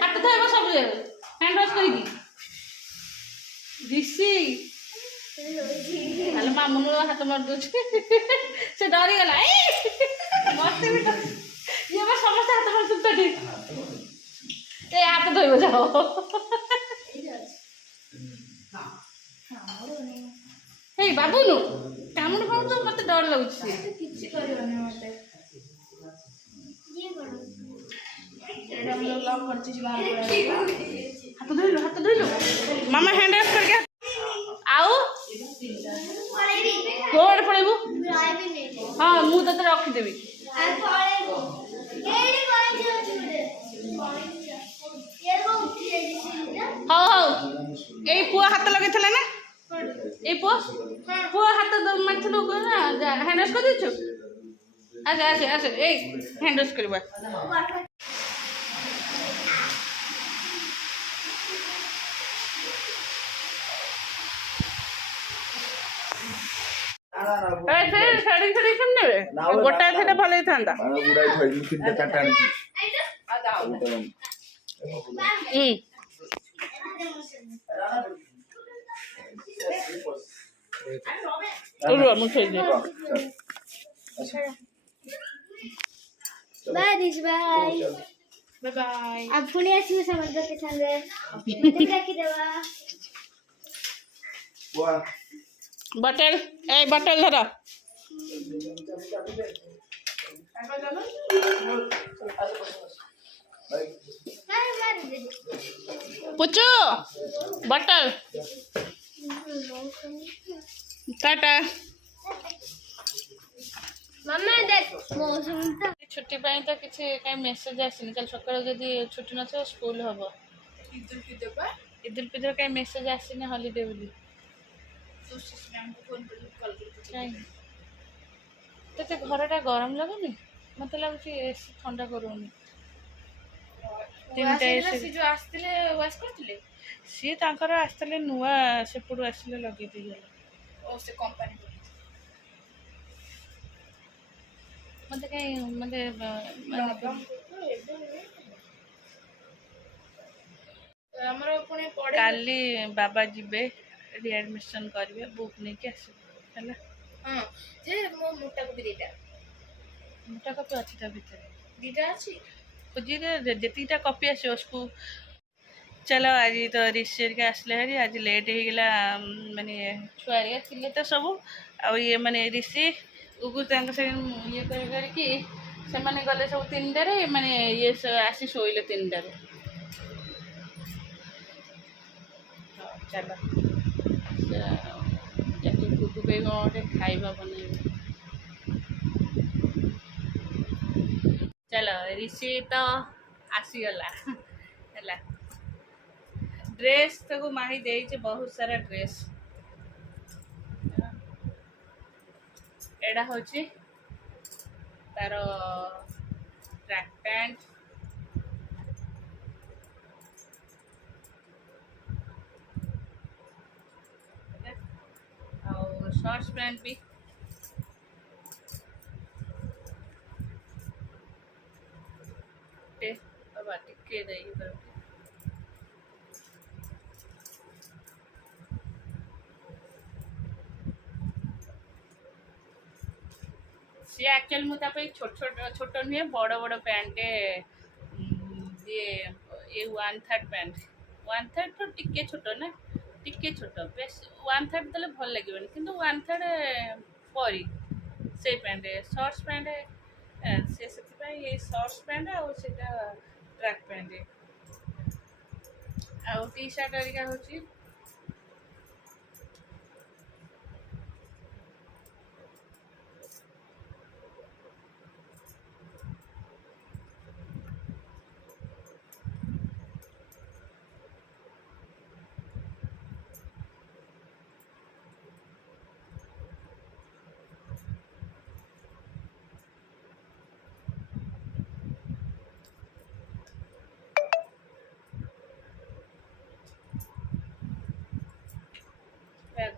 ହାତ ଧୋଇବ ସବୁ hand wash କରିକି ରିସି ତାହେଲେ ମାମୁନ ହାତ ମାରିଦଉଛି ସେ ଡରିଗଲା ମତେ ବି ଇଏ ବା ସମସ୍ତେ ହାତ ମାରୁଛନ୍ତି ଏ ହାତ ଧୋଇବ ଯାଅ ହେଇ ବାବୁନୁ କାମୁଡୁ କାମୁଡୁ ମତେ ଡର ଲାଗୁଛି କିଛି କରିବନି ମତେ ହାତ ଧୋଇଲୁ ମାମା ହ୍ୟାଣ୍ଡ ୱାଶ କରିକି ଆଉ କୋଆଡେ ପଳେଇବୁ ହଁ ମୁଁ ତତେ ରଖିଦେବି ହଉ ହଉ ଏଇ ପୁଅ ହାତ ଲଗେଇଥିଲା ନା ଏଇ ପୁଅ ହାତ ମାରିଥିଲୁ ହ୍ୟାଣ୍ଡ ୱାଶ କରିଦେଇଛୁ ଆସେ ଏଇ ହ୍ୟାଣ୍ଡ ୱାଶ କରିବା ଗୋଟାଏ ଥିଲେ ଭଲ ହେଇଥାନ୍ତା ମୁଁ ଥୋଇଦିଏ by this bye bye bye अब पुणे आसी समुद्र के संगे देखि देवा बटल ए बटल धर पुचू बटल टाटा मम्मा देख मौसम छुट्टी पाई तो किसी कहीं मेसेज आसनी कल सकाल जदि छुट्टी न स्कूल हम ईद उल फितर कहीं मेसेज आसनी हॉलीडे बोली तो घरटा गरम लगुनि मत लगुच एसी ठंडा करूनी सी आसते नुआ सेपटू आसिले लगे मत कहीं मत काली बाबा जीवे रिएडमिशन करेंगे बुक नहीं कि आसला हां जे मो मोटा को भी देटा मोटा कपी अच्छी ता भीतर दीटा अछि खोजी दे जेतीटा कॉपी आसे उसको चलो आज तो रिसेर के आसले हरी आज लेट हो गला माने छुआरिया थिले तो सब आ ये माने ऋषि उगु तांग से ये करके से माने गले सब 3 रे माने ये आसी सोइले 3 रे चलो गुगु पे गोटे खाइबा बने चलो ऋषि तो आसीगला है ड्रेस तो माही दे बहुत सारा ड्रेस एडा होची तार ट्रैक पैंट और शॉर्ट्स पैंट भी बाबा टिके दे सी एक्चुअल मुझे छोट छोट छोट नुहे बड़ बड़ पैंट ये 1/3 पैंट 1/3 तो टिके छोट ना टिके छोट बेस 1/3 देले भल लगे कि 1/3 परी से पैंट शॉर्ट्स पैंट से ये शॉर्ट्स पैंट आ ट्रैक पैंट आ टी शर्ट हरिका होची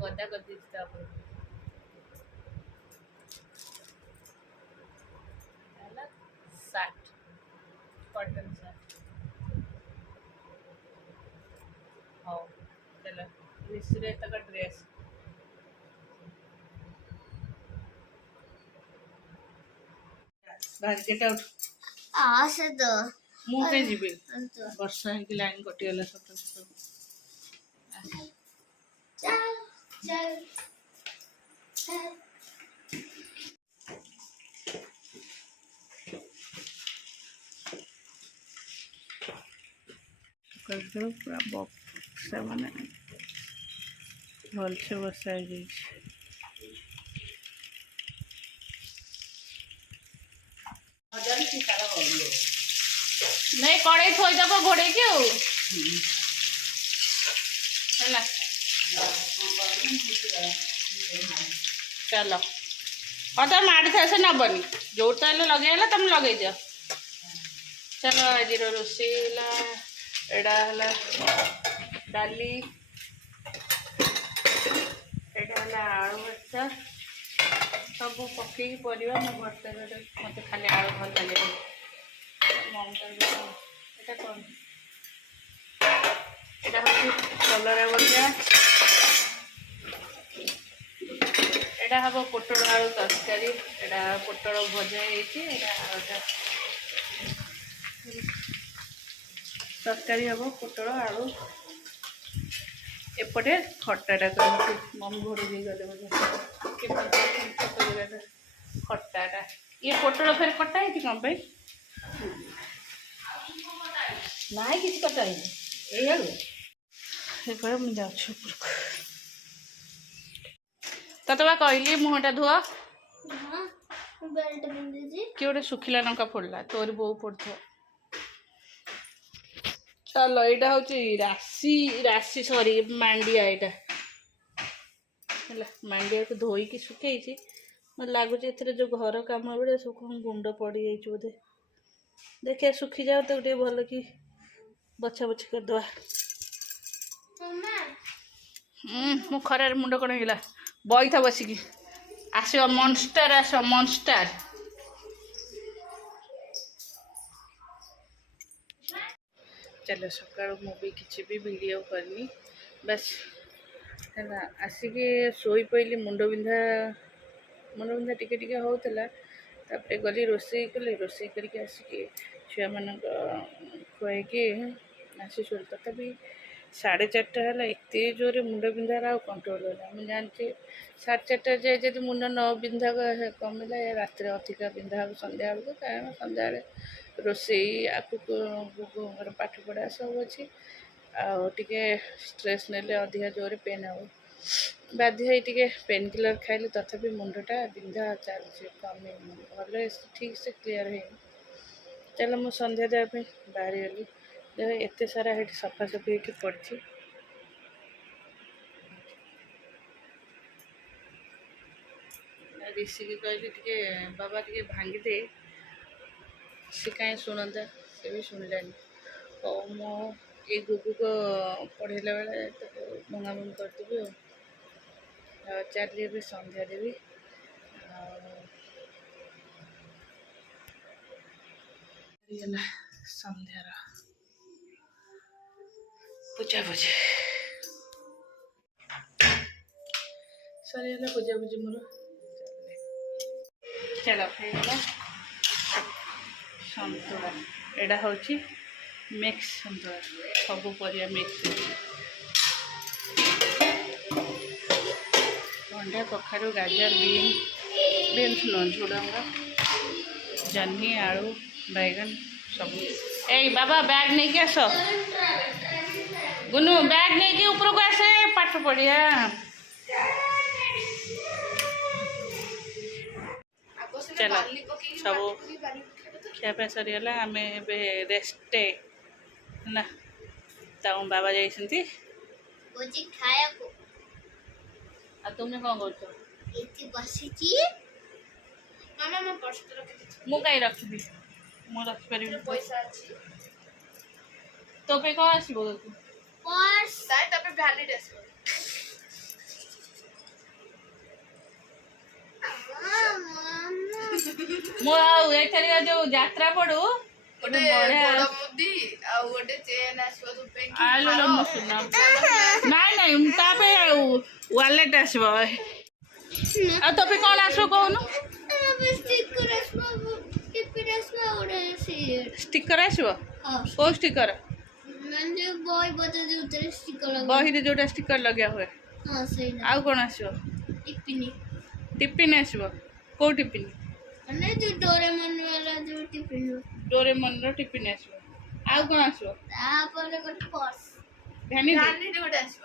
गदा कर ऋषि तक ड्रेस बाहर गेट आउट आसे तो मु कहीं जीवी तो वर्षा है लाइन कटिगला सब चल चल चल कर पूरा बक्सा माने भल से बसा है नहीं कड़े थोईदेव घोड़े के चलो और तुम माड़ था से नबनी जो लगे तुम लगे जा चलो आज रोषे एड़ा डाली एटा आलू भर्ता सब पकई परिवा मो भर्ता मत खाली आलू भल लगे ममता এটা कौन এটা হচ্ছে কলরা ভজা এটা হব পটল আলু তরকারি এটা পটল ভজা হয়েছে এটা আলুটা তরকারি হব পটল আলু এপটে খটাটা করছি মম ঘরে দিয়ে গেলে মজা কি মজা খটাটা ये পটল ফের খটা হয়েছে কম পাই नहीं किसी कटा है यही है ଏପଟେ ମୁଁ ଯାଉଛି ଉପରକୁ ତତେ ବା କହିଲି ମୁହଁଟା ଧୁଅ हां बेल्ट पिन दीजिए କିଏ ଗୋଟେ ଶୁଖିଲା ଲଙ୍କା ପଡ଼ିଲା ତୋରି ବୋଉ ପଡ଼ିଥିବ ଚାଲ ଏଇଟା ହେଉଛି ରାଶି ସରି ମାଣ୍ଡିଆ ଏଇଟା ହେଲା ମାଣ୍ଡିଆକୁ ଧୋଇକି ଶୁଖେଇଛି ମୋତେ ଲାଗୁଛି ଏଥିରେ ଯେଉଁ ଘର କାମ ବେଳେ ସବୁ କ'ଣ ଗୁଣ୍ଡ ପଡ଼ିଯାଇଛି ବୋଧେ ଦେଖିଆ ଶୁଖିଯାଉ ତାକୁ ଟିକେ ଭଲ କି ବଛା ବଛି କରିଦେବା ମୁଁ ଖରାରେ ମୁଣ୍ଡ କ'ଣ ହେଇଗଲା ବଇଥା ବସିକି ଆସିବ ମନଷ୍ଟାର ଆସିବ ମନଷ୍ଟାର चलो सका भी किसी भी वीडियो करनी बस है आसिक शोई पड़ी मुंड बिंधा टिके टिके होता गली रोसे कले रोसे करके आसिक छुआ मान खुआई आसी शोल तथापि 4:30 है एत जोरे मुंड बिंधार आ कंट्रोल है मुझे जानती 4:30 जाए जब मुंड न बिंधा कमिला रात अधिका बिंधा हम सन्ध्या बेलू कारण सन्ध्या रोसे आकु पाठ पढ़ा सब अच्छी आगे स्ट्रेस ने अधिका जोरे पेन हम बाध्य टे पेन किलर खाइले तथापि मुंडटा बिंधा चलती कमे भल ठीक से क्लीयर है चलो मु सन्ध्या देवाई बाहरी गली देख एत सारा ये सफासफी ये पड़ी ऋषि की कहली टे बाबा टे भांगी दे सी कहीं शुणता से भी शुणलानी और मो ये गुगु को पढ़ेला बेले भंगाभंग करदेवी चलिए भी सन्ध्या देवी सन्ध्यार पूजा पूजी सरीगला पूजा पूजी मोर चलो सन्तुला एटा हूँ मिक्स सन्तुला सब परिया मिक्स अंडा कखारू गाजर बीन्स न झुड़ंग जह्नी आलू बैगन सब ए बाबा बैग नहीं के आस गुनु बैग नहीं के ऊपर को आसे पाठ पढ़िया चलो सब खियापिया सरीगला आम रेस्टे ना ताऊ बाबा जाइछन्ती बोजी खाया को आ तुमने कौन कर इति बसी की मामा मैं पर्स तो रख दी मु कहीं रखी मु रखी पारि पैसा अछि तो पे कौन आसीबो तू पर्स ताई तबे वैलिड आसीबो मु एथरी जो यात्रा पड़ू ଗୋଟେ ବଢିଆ। ବଡ ମୁଦି ଆଉ ଗୋଟେ ଚେନ୍ ଆସିବ ତୋ ପାଇଁ କି ଆଲୋ ଲୋ ମୋ ସୁନା। ନାଇଁ ନାଇଁ ତା ପାଇଁ ଆଉ ୱାଲେଟ୍ ଆସିବ। ଆଉ ତୋ ପାଇଁ କ'ଣ ଆସିବ କହୁନୁ? ଷ୍ଟିକର ଆସିବ ଟିପିର ଆସିବ ଗୋଟେ ଷ୍ଟିକର ଆସିବ? ହଁ କୋଉ ଷ୍ଟିକର? ମାନେ ଯୋଉ ବହି ବଜା ଯୋଉଥିରେ ଷ୍ଟିକର ବହିରେ ଯୋଉଟା ଷ୍ଟିକର ଲଗା ହୁଏ। ହଁ ସେଇଟା ଆଉ କ'ଣ ଆସିବ? ଟିପିନି ଟିଫିନ୍ ଆସିବ। କୋଉ ଟିଫିନ୍? ମାନେ ଯୋଉ ଡୋରେମନ୍ ବାଲା ଯୋଉ ଟିପିନି ଡୋରେମନର ଟିଫିନ୍ ଆସିବ। ଆଉ କ'ଣ ଆସିବ? ତାପରେ ଗୋଟେ ପର୍ସ ଭ୍ୟାନିଟି? ଭ୍ୟାନିଟି ଗୋଟେ ଆସିବ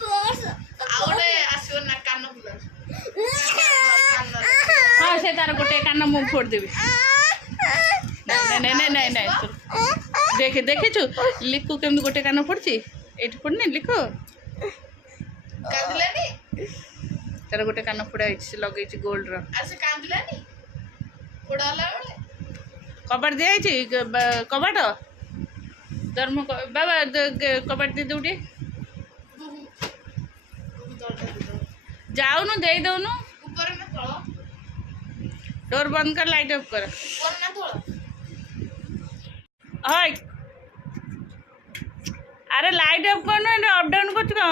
ପର୍ସ ଆଉ ଗୋଟେ ଆସିବ ନା କାନ ଫୁଲ ହଁ ସେ ତାର ଗୋଟେ କାନ ମୁଁ ଫୋଡ଼ିଦେବି। ନାଇଁ ନାଇଁ ନାଇଁ ନାଇଁ ନାଇଁ ତୋର ଦେଖିଛୁ ଲିକୁ କେମିତି ଗୋଟେ କାନ ଫୋଡ଼ିଛି? ଏଇଠି ଫୋଡ଼ିନି ଲିକୁ? କାନ୍ଦିଲାନି ତାର ଗୋଟେ କାନ ଫୋଡ଼ା ହେଇଛି, ସେ ଲଗେଇଛି ଗୋଲ୍ଡର। ଆଉ ସେ କାନ୍ଦିଲାନି ପୋଡ଼ା ହେଲା ବେଳେ କବାଟ ଦିଆହେଇଛି କବାଟ ଧର୍ମ ବାବା କବାଟ ଦେଇ ଦଉ ଟିକେ। ଯାଉନୁ ଦେଇ ଦଉନୁ। ଉପରେ ନା ତଳ ଡୋର ବନ୍ଦ କର, ଲାଇଟ୍ ଅଫ୍ କର। ଉପରେ ନା ତଳ হয় আরে লাইট অফ কর না, এটা অফ ডাউন করছো কেন?